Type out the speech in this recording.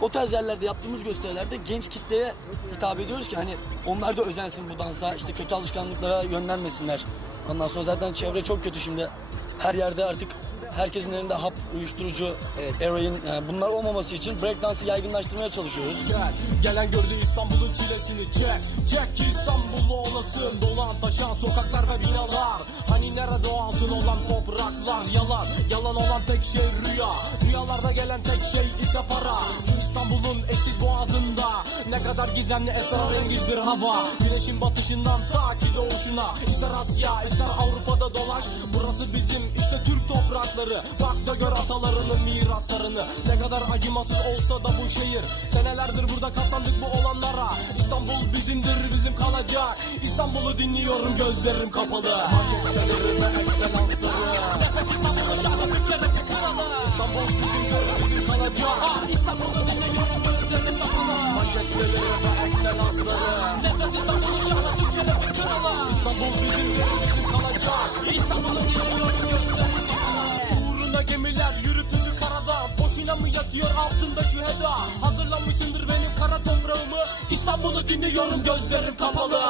o tarz yerlerde yaptığımız gösterilerde genç kitleye hitap ediyoruz ki hani onlar da özensin bu dansa, işte kötü alışkanlıklara yönlenmesinler. Ondan sonra zaten çevre çok kötü şimdi. Her yerde artık herkesin elinde hap, uyuşturucu, eroin, yani bunlar olmaması için breakdance'ı yaygınlaştırmaya çalışıyoruz. Gelen gördü İstanbul'un çilesini, çek ki İstanbullu olasın. Dolan taşan sokaklar ve binalar, hani nerede o altın olan topraklar? Yalan olan tek şey rüya, rüyalarda gelen tek şey ise para. Şu İstanbul'un eşsiz boğazında ne kadar gizemli esrarengizdir hava. Güneşin batışından ta ki doğuşuna, ister Asya ister Avrupa'da dolaş, burası bizim işte Türk toprakları. Bak da gör atalarının miraslarını. Ne kadar acımasız olsa da bu şehir, senelerdir burada katlandık bu olanlara. İstanbul bizimdir, bizim kalacak. İstanbul'u dinliyorum gözlerim kapalı. Majesteleri ve ekselansları, nefret İstanbul'u şahı Türkçe'nin kralı. İstanbul bizimdir, bizim kalacak. İstanbul'u dinliyorum gözlerim kapalı. Majesteleri ve ekselansları, nefret İstanbul'u şahı Türkçe'nin kralı. İstanbul bizimdir, bizim kalacak. İstanbul'u dinliyorum gözlerim kapalı. Gemiler yürütüldü karada, boşuna mı yatıyor altında şu heda? Hazırlanmışsındır benim kara toprağımı, İstanbul'u dinliyorum gözlerim kapalı.